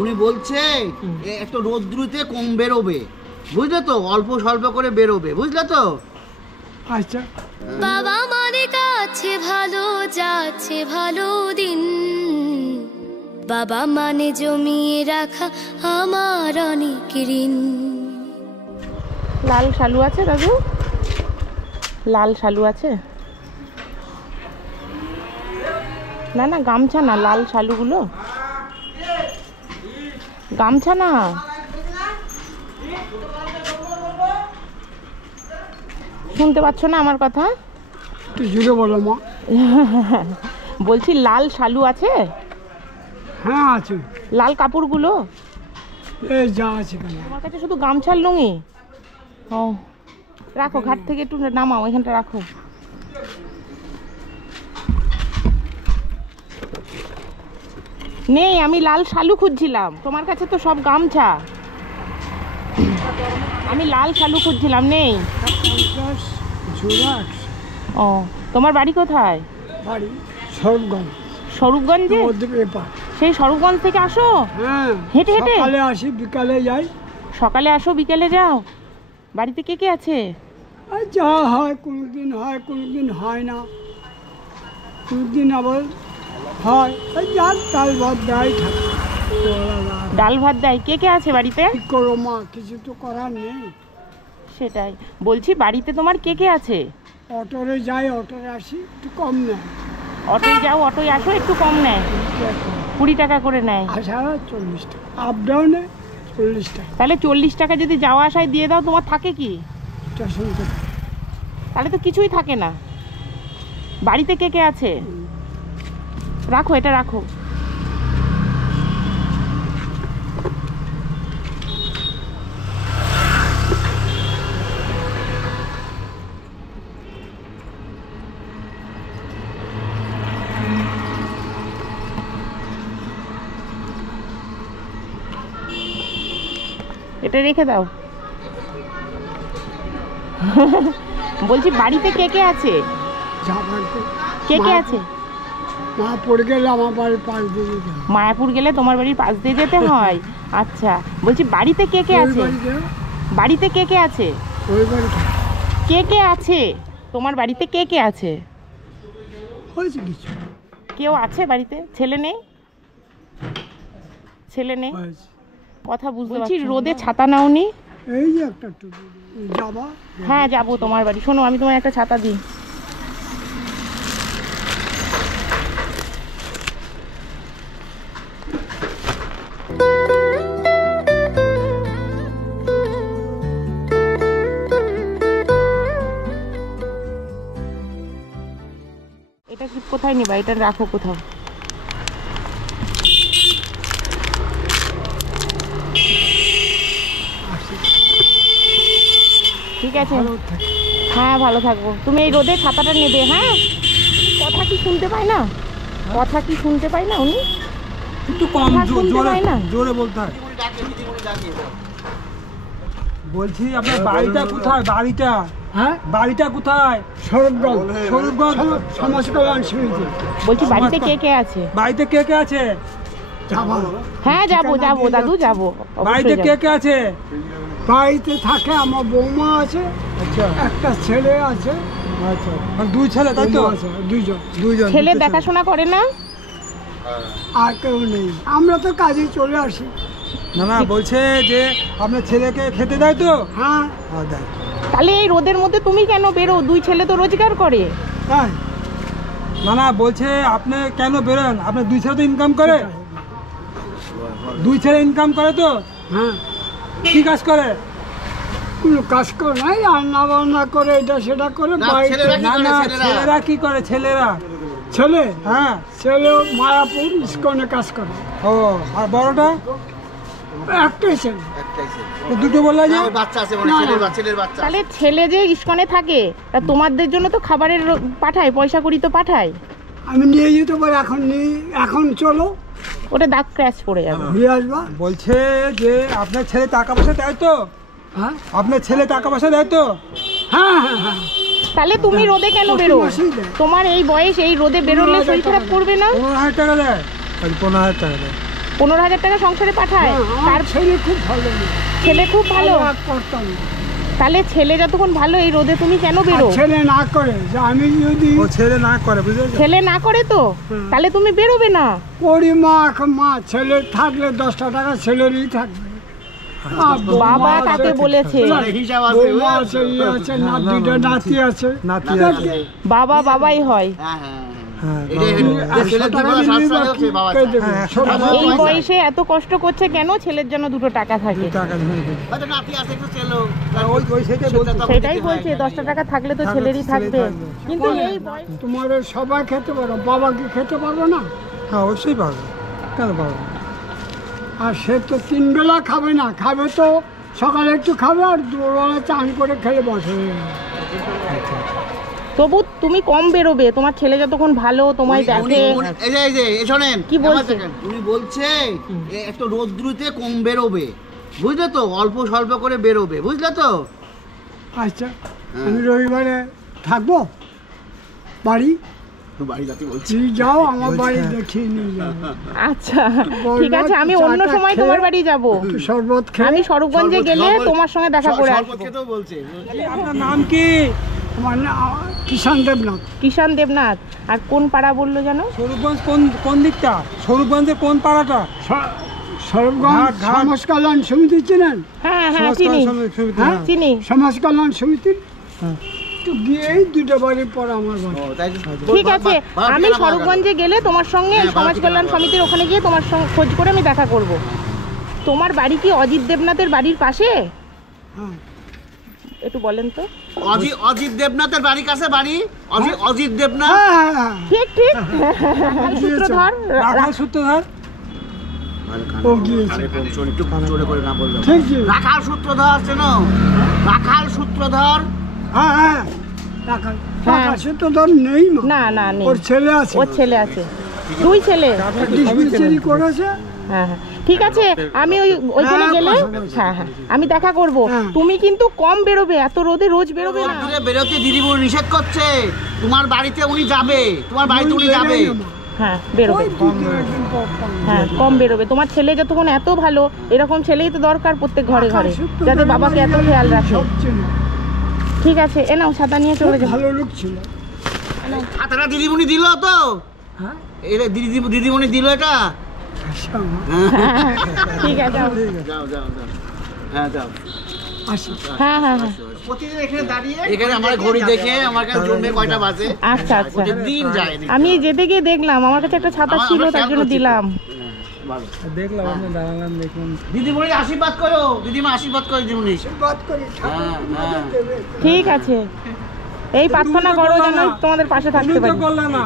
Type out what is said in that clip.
উনি বলছে একটু রোদ্রুতে কম বেরোবে, বুঝলে তো, অল্প স্বল্প করে বেরোবে, বুঝলে তো। আচ্ছা বাবা মার কাছে ভালো যাচ্ছে ভালো দিন, বাবা মানে জমিয়ে রাখা আমার অনেক ঋণ। লাল শালু আছে দাদু? লাল শালু আছে? না না গামছা না, লাল শালুগুলো গামছা না। শুনতে পাচ্ছ না আমার কথা? একটু জুড়ে বলো মা। বলছি লাল শালু আছে? হ্যাঁ আছে। লাল কাপড়গুলো এই যা আছে কেন? তোমার কাছে শুধু গামছার লুঙ্গি? ও রাখো, ঘাট থেকে একটু নামাও, এখানটা রাখো। নেই, আমি লাল শালু খুঁজছিলাম, তোমার কাছে তো সব গামছা। আমি লাল শালু খুঁজছিলাম, নেই। 50 জোড়া 100। ও তোমার বাড়ি কোথায়? বাড়ি স্বরূপগঞ্জ। স্বরূপগঞ্জে? এপার। সেই স্বরূপগঞ্জ থেকে আসো? হ্যাঁ হেঁটে হেঁটে? সকালে আসি বিকালে যাই। সকালে আসো বিকেলে যাও? বাড়িতে কে কে আছে? আর যা হয় কোনোদিন হয় কোনোদিন হয় না, কোনোদিন আবার হয়। ওই যার ডাল ভাত দেয় থাকে। ডাল ভাত দেয়? কে কে আছে বাড়িতে? কি করো মা, কিছু তো করার নেই। সেটাই বলছি, বাড়িতে তোমার কে কে আছে? অটোরে যাই, অটোরে আসি, একটু কম নেয়। অটোয় যাও অটোয় আসো, একটু কম নেয়? 20 টাকা করে নেয়। আসা 40 টাকা, আপ ডাউনে 40 টাকা। তাহলে 40 টাকা যদি যাওয়া আসায় দিয়ে দাও, তোমার থাকে কি? স্টেশন থেকে। তাহলে তো কিছুই থাকে না। বাড়িতে কে কে আছে? রাখো, এটা রাখো। এটা রেখে দাও। বলছি বাড়িতে কে কে আছে? কে কে আছে? মা পড়ে গেলে আমার বাড়ির পাশ দিয়ে যেতে হয়। মায়াপুর গেলে তোমার বাড়ির পাশ দিয়ে যেতে হয়? আচ্ছা, বলছি বাড়িতে কে কে আছে? বাড়িতে কে কে আছে? ওই বাড়িতে কে কে আছে তোমার বাড়িতে? কে কে আছে? হয়েছে কিছু? কেউ আছে বাড়িতে? ছেলে নেই? ছেলে নেই? হয়েছে। কথা বুঝতে পারছি। রোদে ছাতা নাওনি? এই যে একটা টুকু যাবা। হ্যাঁ যাবো তোমার বাড়ি। শোনো, আমি তোমার একটা ছাতা দিই। এটা কি কোথায় নিবা? এটা রাখো কোথাও। ঠিক আছে, হ্যাঁ ভালো থাকবো। তুমি এই রোদে ছাতাটা নেবে। হ্যাঁ, কথা কি শুনতে পায় না? কথা কি শুনতে পায় না উনি? একটু কম জোরে জোরে বলতে হয়। বলছি আপনার বাড়িটা কোথায়? বাড়িটা? হ্যাঁ বাড়িটা কোথায়? স্বরূপগঞ্জ। স্বরূপগঞ্জ। সমাজ কল্যাণ সমিতি। বলছি বাড়িতে কে কে আছে? বাড়িতে কে কে আছে? যাবা। হ্যাঁ যাবো যাবো দাদু, যাবো। বাড়িতে কে কে আছে? বাড়িতে থাকে আমার বৌমা আছে, আচ্ছা একটা ছেলে আছে। আচ্ছা, মানে 2 ছেলে তাই তো? বৌমা আছে, দুইজন। ছেলে দেখাশোনা করে না? আর কেউ নেই, আমরা তো কাজে চলে আসি। না না, বলছে যে আপনার ছেলেকে খেতে দেয় তো? হ্যাঁ হ্যাঁ দেয়। তাহলে এই রোদের মধ্যে তুমি কেন বেরো? 2 ছেলে তো রোজগার করে। তাই না না, বলছে আপনি কেন বেরোন? আপনার 2 ছেলে তো ইনকাম করে। 2 ছেলে ইনকাম করে তো? হ্যাঁ, কি কাজ করে? কোনো কাজ করে নাই, রান্না বান্না করে, এটা সেটা করে। বাড়িতে না না, ছেলেরা কি করে? ছেলেরা? ছেলে, হ্যাঁ ছেলে মায়াপুর ইস্কনে কাজ করে। ও, আর বড়টা? একটাই ছেলে। তো দুটো বললে যে? বাচ্চা আছে মানে ছেলের বাচ্চা। তাহলে ছেলে যে ইস্কনে থাকে, তা তোমাদের জন্য তো খাবারের পাঠায়, পয়সা করি তো পাঠায়। আমি নিয়ে যেতে পারি, এখন নিয়ে, এখন চলো ওটা দাগ ক্র্যাশ পড়ে যাবে। ঘুরে আসবা। বলছে যে আপনার ছেলে টাকা পয়সা দেয় তো? হ্যাঁ আপনার ছেলে টাকা পয়সা দেয় তো? হ্যাঁ হ্যাঁ হ্যাঁ। তাহলে তুমি রোদে কেন বেরো? তোমার এই বয়স, এই রোদে বেরোলে শরীর খারাপ করবে না? 15,000 টাকা দেয়। 15,000 টাকা দেয়। 15,000 টাকা সংসারে পাঠায়? আমার তার ছেলে খুব ভালো মেয়ে। ছেলে খুব ভালো? আমি আর করতাম না। তাহলে ছেলে যতক্ষণ ভালো, এই রোদে তুমি কেন আর বেরো? ছেলে না করে যে আমি যদি ও ছেলে না করে, বুঝতে পেরেছো? ছেলে না করে তো তাহলে তুমি বেরোবে না? করি মা, এখন মা ছেলে থাকলে 10টা টাকা ছেলেরই থাকবে। আর বৌমা বাবা আছে, কাকে বলেছে? হিসাব আছে বৌমা আছে, ইয়ে আছে, দুইটা নাতি আছে। নাতি আছে। বাবা বাবাই হয়। হ্যাঁ হ্যাঁ হ্যাঁ, এটাই হলো। যে ছেলের টাকা জীবনে দিলেই সাশ্রয় বা হচ্ছে বাবা কে ছাড়া। দেবে? হ্যাঁ, ছোট বাবা বউ এই পয়সা। বয়সে এত কষ্ট করছে কেন? ছেলের জন্য 2 টাকা থাকে। টাকা ধরে দেবে। হয়তো নাতি আছে একটু ছেলেও। ওই সেটাই বলছি। তখন সেটাই দিতে হয়। বলছে, 10টা টাকা থাকলে তো থাকলে ছেলেরই ছেলেই থাকবে। থাকবে। কিন্তু এই বয়স তোমার সবাই খেতে পারো, বাবাকে খেতে পারবো না? হ্যাঁ, অবশ্যই পাবে। কেন পাবে? আর সে তো 3 বেলা খাবে না, খাবে তো সকালে একটু খাবে আর দুবেলা চান করে খেলে বসে। তবু তুমি কম বেরোবে, তোমার ছেলে যতক্ষণ ভালো তোমায় উনি- দেখে। উনি- এই যে শোনেন কি বলছে? আমার দেখেন, উনি বলছে একটু রোদ্রুতে কম বেরোবে, বুঝলে তো, অল্প স্বল্প করে বেরোবে, বুঝলে তো। আচ্ছা, আমি রবিবারে থাকবো বাড়ি, বাড়ি যাতে বলছি তুই যাও আমার বাড়ি দেখিয়ে নিয়ে যাবো। আচ্ছা বলবো, ঠিক আছে, আমি অন্য চাটা সময় খেয়ে- তোমার বাড়ি যাব। একটু শরবত খেয়ে। আমি স্বরূপগঞ্জে গেলে তোমার সঙ্গে দেখা করে শরবত আসবো। খেতেও বলছে। আপনার নাম কি? আমার নাম কিষান দেবনাথ। কিষান দেবনাথ। আর কোন পাড়া বললো যেন? স্বরূপগঞ্জ কোন দিকটা? স্বরূপগঞ্জের কোন পাড়াটা? সরবগঞ্জ ঘাট, ঘাট। সমাজ কল্যাণ সমিতি চিনেন? হ্যাঁ হ্যাঁ সমাজ চিনি, কল্যাণ সমিতি, হ্যাঁ? হ্যাঁ। চিনি। সমাজ কল্যাণ সমিতি হ্যাঁ। তো গিয়েই 2টা বাড়ির পর আমার বাড়ি। ও, তাই ঠিক আছে, আমি স্বরূপগঞ্জে গেলে তোমার সঙ্গে হ্যাঁ, সমাজ বারো কল্যাণ ঠিকানা সমিতির ওখানে গিয়ে তোমার সঙ্গে খোঁজ করে আমি দেখা করব। তোমার বাড়ি কি অজিত দেবনাথের বাড়ির পাশে? হ্যাঁ, একটু বলেন তো। অজিত দেবনাথের বাড়ির কাছে বাড়ি। অজিত দেবনাথ। হ্যাঁ, হ্যাঁ, ঠিক ঠিক। সূত্রধর রাখাল সূত্রধর। ও গিয়েছে। একটু জোরে করে না বললাম। ঠিক আছে। রাখাল সূত্রধর চেন? রাখাল সূত্রধর। হ্যাঁ, হ্যাঁ, টাকা সে তো ধর নেই মা। না না নেই, ওর ছেলে আছে, ওর ছেলে আছে, 2 ছেলে। ডিসপেন্সারি করেছে। হ্যাঁ হ্যাঁ ঠিক আছে, আমি ওইখানে হ্যাঁ, গেলে পাশাপাশি। হ্যাঁ হ্যাঁ আমি দেখা করব। হ্যাঁ। তুমি কিন্তু কম বেরোবে, এত রোদে রোজ বেরোবে না। রোদ্দুরে বেরোতে দিদিমণি নিষেধ করছে। তোমার বাড়িতে উনি যাবে, তোমার বাড়িতে উনি যাবে। হ্যাঁ বেরোবে, ওই 2-3 পর পর। হ্যাঁ কম বেরোবে। তোমার ছেলে যতক্ষণ এত ভালো, এরকম ছেলেই তো দরকার প্রত্যেক ঘরে ঘরে, যাতে বাবাকে এত খেয়াল রাখে। সব চেনে। ঠিক আছে, এ নাও ছাতা নিয়ে চলে খুব যাও। ভালো লোক ছিল। ছাতাটা দিদিমণি দিল তো? হ্যাঁ, এটা দিদিমণি দিল এটা? আচ্ছা মা, হ্যাঁ, ঠিক আছে যাও। যাও যাও যাও। হ্যাঁ যাও। আসি। হ্যাঁ হ্যাঁ হ্যাঁ প্রতিদিন এখানে দাঁড়িয়ে এখানে আমার ঘড়ি দেখে আমার কাছে জমে কয়টা বাজে। আচ্ছা আচ্ছা, প্রতিদিন যায় এদিকে। আমি যেতে গিয়ে দেখলাম আমার কাছে একটা ছাতা আমরা ছিল, তার খেয়াল জন্য করছি। দিলাম। হ্যাঁ, ভালো। দেখলাম আপনি দাঁড়ালাম, দেখলাম। দিদিমণি আশীর্বাদ করো, দিদিমা আশীর্বাদ করো দিদিমণি। বাদ করি, হ্যাঁ হ্যাঁ। ঠিক আছে, এই প্রার্থনা করো যেন তোমাদের পাশে থাকতে তুমি তো পারি। করলে না।